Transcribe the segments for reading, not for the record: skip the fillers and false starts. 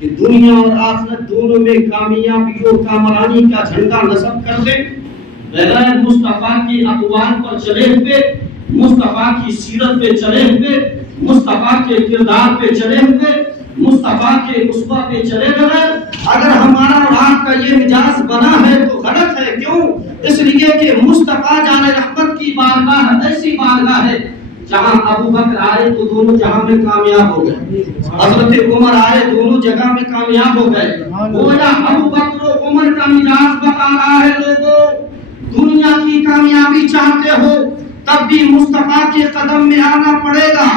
کہ دنیا اور آخرت دونوں میں کامیابی و کامرانی کا جھنڈا نصب کر دیں، بغیر مصطفیٰ کی اقوال پر چلے ہوئے، مصطفیٰ کی سیرت پہ چلے ہوئے، مصطفیٰ کے کردار پہ چلے ہوئے، مصطفیٰ کے اسوہ پہ چلے ہوئے۔ اگر ہمارا اور آپ کا یہ مزاج بنا ہے تو غلط ہے۔ کیوں؟ اس لیے کہ مصطفیٰ جان رحمت کی بارگاہ ایسی بارگاہ ہے جہاں ابو بکر آئے تو دونوں جہاں میں کامیاب ہو گئے، حضرت عمر آئے دونوں جگہ میں کامیاب ہو گئے۔ گویا ابو بکر و عمر کا مزاج بتا رہا ہے، لوگوں دنیا کی کامیابی چاہتے ہو تب بھی مصطفیٰ کے قدم میں آنا پڑے گا،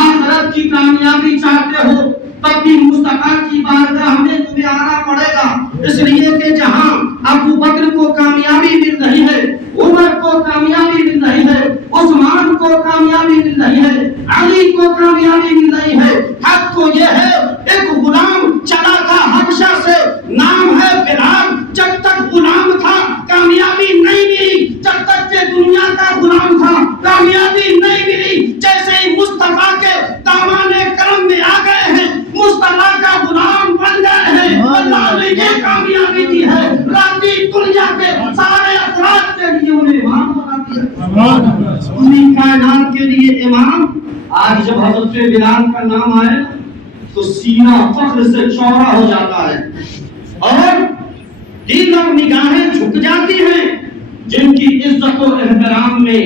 آخرت کی کامیابی چاہتے ہو تب بھی مصطفیٰ کی بارگاہ میں تمہیں آنا پڑے گا۔ اس لیے کہ جہاں ابو بکر کو کامیابی مل رہی ہے، عمر کو کامیابی مل رہی ہے، عثمان کو کامیابی مل رہی ہے، علی کو کامیابی مل رہی ہے، حق تو یہ ہے ایک غلام چلا تھا حبشہ سے، نام ہے بلال، جب تک غلام تھا کامیابی نہیں ملی، جب تک کہ دنیا کا غلام تھا کامیابی نہیں ملی۔ جیسے ہی مصطفیٰ کے دامان کرم میں آ گئے ہیں، مصطفیٰ کا غلام بن گئے ہیں، اللہ نے یہ کامیابی دی ہے، راتی دنیا کے سارے افراد کے لیے انہیں امام بنا دیا، پوری کائنات کے لیے امام۔ آج جب حضرت بلال کا نام آئے تو سینہ فخر سے چوڑا ہو جاتا ہے اور دل اور نگاہیں جھک جاتی ہیں۔ جن کی عزت و احترام میں